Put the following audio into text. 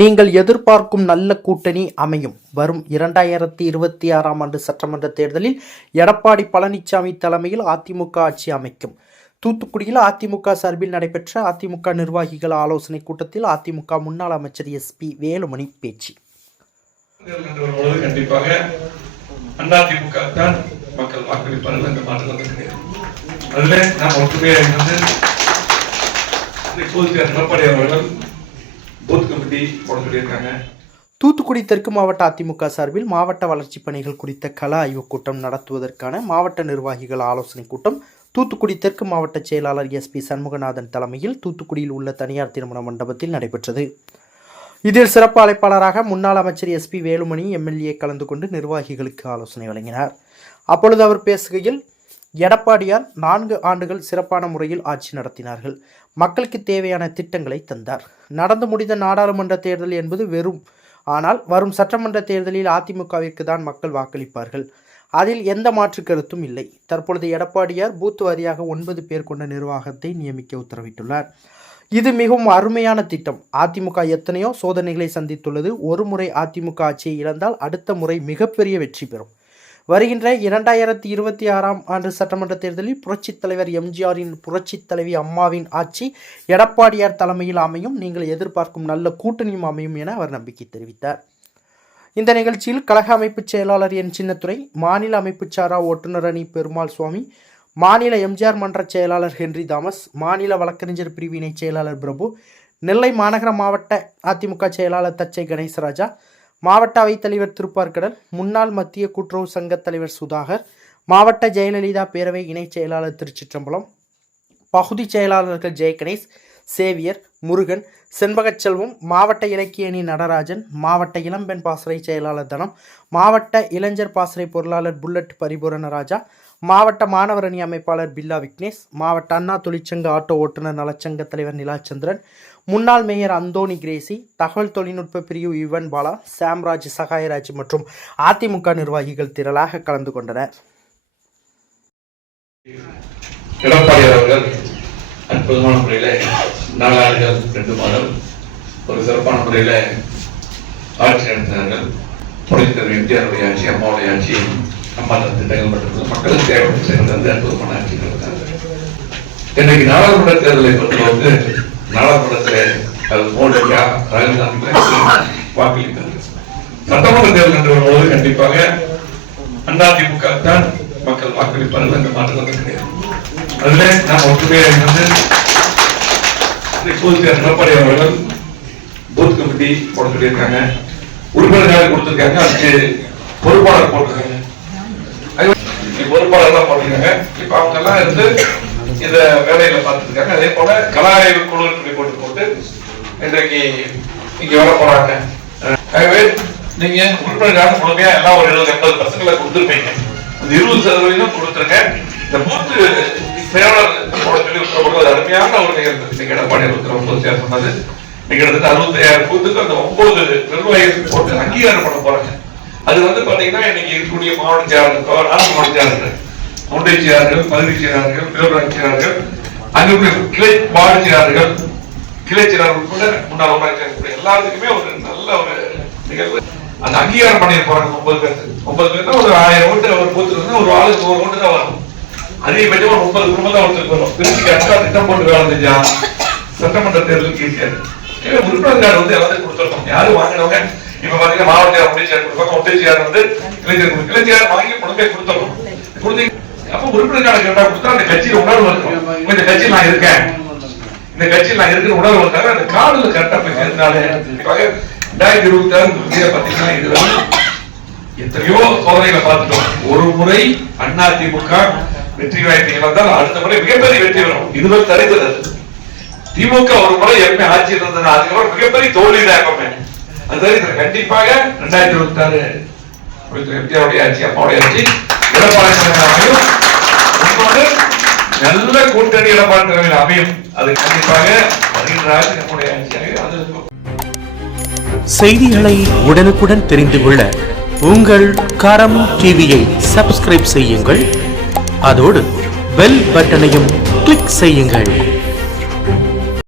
நீங்கள் எதிர்பார்க்கும் நல்ல கூட்டணி அமையும். வரும் இரண்டாயிரத்தி இருபத்தி ஆறாம் ஆண்டு சட்டமன்ற தேர்தலில் எடப்பாடி பழனிசாமி தலைமையில் அதிமுக ஆட்சி அமைக்கும். தூத்துக்குடியில் அதிமுக சார்பில் நடைபெற்ற அதிமுக நிர்வாகிகள் ஆலோசனை கூட்டத்தில் அதிமுக முன்னாள் அமைச்சர் எஸ் பி வேலுமணி பேச்சு. கண்டிப்பாக அதிமுக தான் மக்கள் வாக்களிப்பார்கள் என்ற மாற்றம் வந்து நாம் ஒற்றுமையாக இருந்து எடப்பாடி அவர்கள் பூத் கமிட்டி போட சொல்லியிருக்காங்க. தூத்துக்குடி தெற்கு மாவட்ட அதிமுக சார்பில் மாவட்ட வளர்ச்சிப் பணிகள் குறித்த கள ஆய்வுக் கூட்டம் நடத்துவதற்கான மாவட்ட நிர்வாகிகள் ஆலோசனைக் கூட்டம் தூத்துக்குடி தெற்கு மாவட்ட செயலாளர் எஸ்பி சண்முகநாதன் தலைமையில் தூத்துக்குடியில் உள்ள தனியார் திருமண மண்டபத்தில் நடைபெற்றது. இதில் சிறப்பு அழைப்பாளராக முன்னாள் அமைச்சர் எஸ்பி வேலுமணி எம்எல்ஏ கலந்து கொண்டு நிர்வாகிகளுக்கு ஆலோசனை வழங்கினார். அப்பொழுது அவர் பேசுகையில் எடப்பாடியார் நான்கு ஆண்டுகள் சிறப்பான முறையில் ஆட்சி நடத்தினார்கள். மக்களுக்கு தேவையான திட்டங்களை தந்தார். நடந்து முடிந்த நாடாளுமன்ற தேர்தல் என்பது வெறும் ஆனால் வரும் சட்டமன்ற தேர்தலில் அதிமுகவிற்கு தான் மக்கள் வாக்களிப்பார்கள். அதில் எந்த மாற்று கருத்தும் இல்லை. தற்பொழுது எடப்பாடியார் பூத் வாரியாக ஒன்பது பேர் கொண்ட நிர்வாகத்தை நியமிக்க உத்தரவிட்டுள்ளார். இது மிகவும் அருமையான திட்டம். அதிமுக எத்தனையோ சோதனைகளை சந்தித்துள்ளது. ஒரு முறை அதிமுக ஆட்சியை இழந்தால் அடுத்த முறை மிகப்பெரிய வெற்றி பெறும். வருகின்ற இரண்டாயிரத்தி இருபத்தி ஆறாம் ஆண்டு சட்டமன்ற தேர்தலில் புரட்சித் தலைவர் எம்ஜிஆரின் புரட்சித் தலைவி அம்மாவின் ஆட்சி எடப்பாடியார் தலைமையில் அமையும். நீங்கள் எதிர்பார்க்கும் நல்ல கூட்டணியும் அமையும் என அவர் நம்பிக்கை தெரிவித்தார். இந்த நிகழ்ச்சியில் கழக அமைப்புச் செயலாளர் என் சின்னத்துறை மாநில அமைப்புச்சாரா ஓட்டுநர் அணி பெருமாள் சுவாமி மாநில எம்ஜிஆர் மன்ற செயலாளர் ஹென்றி தாமஸ் மாநில வழக்கறிஞர் பிரிவினை செயலாளர் பிரபு நெல்லை மாநகர மாவட்ட அதிமுக செயலாளர் தச்சை கணேசராஜா மாவட்ட அவைத்தலைவர் திருப்பார்கடல் முன்னாள் மத்திய கூட்டுறவு சங்க தலைவர் சுதாகர் மாவட்ட ஜெயலலிதா பேரவை இணைச் செயலாளர் திருச்சிற்றம்பலம் பகுதி செயலாளர்கள் ஜெயகணேஷ் சேவியர் முருகன் செண்பகச்செல்வம் மாவட்ட இலக்கிய அணி நடராஜன் மாவட்ட இளம்பெண் பாசறை செயலாளர் தனம் மாவட்ட இளைஞர் பாசறை பொருளாளர் புல்லட் பரிபூரணராஜா மாவட்ட மாணவர் அணி அமைப்பாளர் பில்லா விக்னேஷ் மாவட்ட அண்ணா தொழிற்சங்க ஆட்டோ ஓட்டுநர் நலச்சங்க தலைவர் நிலாச்சந்திரன் முன்னாள் மேயர் அந்தோனி கிரேசி தகவல் தொழில்நுட்ப பிரிவு யுவன் பாலா சாம்ராஜ் சகாயராஜ் மற்றும் அதிமுக நிர்வாகிகள் திரளாக கலந்து கொண்டனர். எடப்பாடி அவர்கள் அற்புதமான முறையில் நாலாண்டுகள் ரெண்டு மாதம் ஒரு சிறப்பான முறையில் ஆட்சி நடத்தினார்கள். துணைத்தலைவர் எம்ஜிஆருடைய ஆட்சி அம்மாவுடைய ஆட்சி அம்மா திட்டங்கள் மட்டும் மக்களுக்கு தேவைப்பட்ட செயல்கள் வந்து அற்புதமான ஆட்சி நடத்தினார்கள். இன்றைக்கு நாடாளுமன்ற தேர்தலை பொறுத்தளவுக்கு நாடாளுமன்றத்தில் அது மோடியா ராகுல் காந்தி வாக்களித்தார்கள் சட்டமன்ற தேர்தல் என்று வரும்போது கண்டிப்பாக அதிமுக தான் மக்கள் வாக்களிப்பார்கள் என்ற மாற்றம் வந்து கிடையாது. அதுல நாம் ஒற்றுமையாக இருந்து இப்போது எடப்பாடி அவர்கள் பூத் கமிட்டி போட சொல்லியிருக்காங்க உறுப்பினர்களை கொடுத்திருக்காங்க. அதுக்கு பொறுப்பாளர் போட்டிருக்காங்க. அது பொறுப்பாளர்லாம் போட்டிருக்காங்க. இப்ப அவங்க எல்லாம் இருந்து இந்த வேலையில பார்த்துருக்காங்க அதே போல கலாய்வு குழு சொல்லி போட்டு போட்டு இன்றைக்கு இங்கே வர போறாங்க. ஆகவே நீங்க உறுப்பினர்களாக முழுமையா எல்லாம் ஒரு எழுபது எண்பது பர்சன்ட்ல கொடுத்துருப்பீங்க. அந்த இருபது சதவீதம் கொடுத்துருங்க. இந்த பூத்து செயலாளர் சொல்லி உத்தரவு அருமையான ஒரு நிகழ்வு. இன்னைக்கு எடப்பாடி உத்தரவு ஒன்பது சேர் சொன்னது. இன்னைக்கு கிட்டத்தட்ட அறுபத்தி ஐயாயிரம் பூத்துக்கு அந்த ஒன்பது நிர்வாகிகள் போட்டு அங்கீகாரம் பண்ண போறாங்க. அது வந்து பாத்தீங்கன்னா இன்னைக்கு இருக்கக்கூடிய மாவட்ட செயலாளர் நாட்டு மாவட்ட செயலாளர்கள் ஒன்றிய செயலாளர்கள் பகுதி செயலாளர்கள் பேரூராட்சி செயலாளர்கள் அங்கே கிளை வார்டு செயலாளர்கள் கிளை உட்பட முன்னாள் ஊராட்சி செயலாளர் எல்லாத்துக்குமே ஒரு நல்ல ஒரு நிகழ்வு. அந்த அங்கீகாரம் பண்ணி போறாங்க ஒன்பது பேருக்கு ஒன்பது பேர்னா ஒரு ஆயிரம் ஓட்டு ஒரு பூத்து இருந்து ஒரு ஆளுக்கு ஒரு ஓட்டு தான் வரும். அதிகபட்சம் ஒரு முப்பது குடும்பம் தான் ஒருத்தருக்கு வரும். திருச்சி அக்கா திட்டம் போட்டு வேலை செஞ்சா சட்டமன்ற தேர்தலுக்கு ஈஸியாது உறுப்பினர் கார்டு வந்து எல்லாத்தையும் கொடுத்துருக்கோம். யாரும் வாங்கினவங்க இப்ப பாத்தீங்கன்னா மாவட்ட ஒன்றியர் கொடுப்பாங்க ஒன்றியர் வந்து இளைஞர் இளைஞர் வாங்கி கொடுக்க கொடுத்துருக்கோம். கொடுத்து அப்ப உறுப்பினர் கார்டு கேட்டா கொடுத்தா அந்த கட்சியில் உணர்வு இருக்கும். இந்த கட்சியில் நான் இருக்கேன். இந்த கட்சியில் நான் இருக்கிற உணர்வு வந்தாங்க அந்த காதல கரெக்டா போய் சேர்ந்தாலே. ரெண்டாயிரத்தி இருபத்தி ஆறு பாத்தீங்கன்னா இதுல எத்தனையோ சோதனைகளை பார்த்துட்டோம். ஒரு முறை அண்ணா திமுக வெற்றி வாய்ப்பு இழந்தால் அடுத்த முறை மிகப்பெரிய வெற்றி வரும். இதுவரை தடைத்தது திமுக ஒரு முறை எப்பவுமே ஆட்சி இருந்தது அதுக்கப்புறம் மிகப்பெரிய தோல்வி தான் எப்பவுமே. அது தரித்திரம் கண்டிப்பாக ரெண்டாயிரத்தி இருபத்தி ஆறு எம்ஜிஆருடைய ஆட்சி அப்பாவுடைய ஆட்சி எடப்பாடி அமையும் நல்ல கூட்டணி எடப்பாடி அமையும். அது கண்டிப்பாக வருகின்ற நம்முடைய அது செய்திகளை உடனுக்குடன் தெரிந்து கொள்ள உங்கள் கரம் டிவியை சப்ஸ்கிரைப் செய்யுங்கள். அதோடு பெல் பட்டனையும் கிளிக் செய்யுங்கள்.